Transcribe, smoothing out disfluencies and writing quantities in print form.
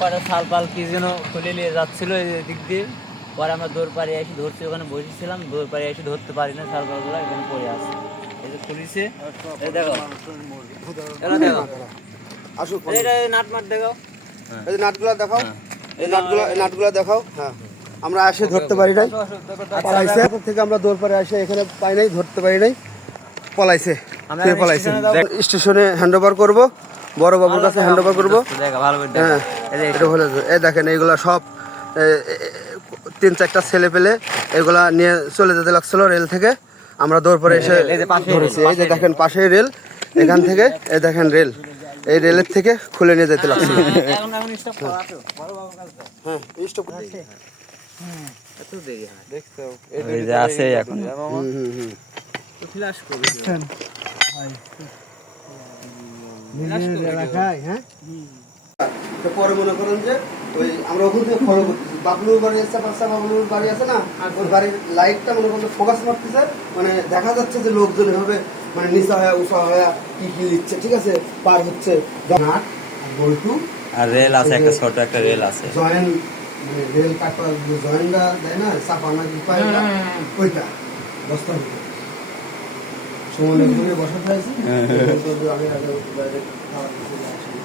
পরে শাল পাল কি যেন খুলে নিয়ে যাচ্ছিল এদিক দিয়ে। পরে আমরা দৌড় পাড়িয়ে এসে ধরছি, ওখানে বসেছিলাম, দৌড় পাড়িয়ে এসে ধরতে পারি না, শাল পালগুলো এখানে পড়ে আছে। এই যে খুলিছে, এই দেখো, এটা দেখো, আসুক এটা নাট মাট দেখাও, এই নাটগুলো দেখাও, এই নাটগুলো দেখাও। হ্যাঁ, আমরা এসে ধরতে পারি নাই, পলাইছে থেকে আমরা দৌড় পাড়ে এসে এখানে পাই নাই, ধরতে পারি নাই, পলাইছে। পলাইছে স্টেশনে হ্যান্ড ওভার করবো, বড় বাবুর কাছে হ্যান্ড ওভার করবো। হ্যাঁ, এটা হলে এই দেখেন এইগুলা সব 3-4টা ছেলে পেলে এগুলা নিয়ে চলে যেতে লাগছিল রেল থেকে। আমরা দৌড় পরে এসে ধরেছি। এই যে দেখেন পাশেই রেল, এখান থেকে এই দেখেন রেল, এই রেলের থেকে খুলে নিয়ে যেতে লাগছিল। হ্যাঁ, স্টপ আছে এখন। পরে মনে করেন যে ওই আমরা ওখান থেকে ফলো করতেছি, বাবলুর বাড়ি আছে, বাচ্চা বাবলুর বাড়ি আছে না, ওই বাড়ির লাইটটা মনে করেন ফোকাস মারতেছে, মানে দেখা যাচ্ছে যে লোকজন এভাবে মানে নিচা হয়ে উঁচা হয়ে কি দিচ্ছে, ঠিক আছে, পার হচ্ছে। বল্টু আর রেল আছে, একটা ছোট একটা রেল আছে, জয়েন মানে রেল কাটা জয়েনটা দেয় না, চাপা না ওইটা বস্তার ভিতরে সুমনের ঘুরে বসা খাইছি। আমি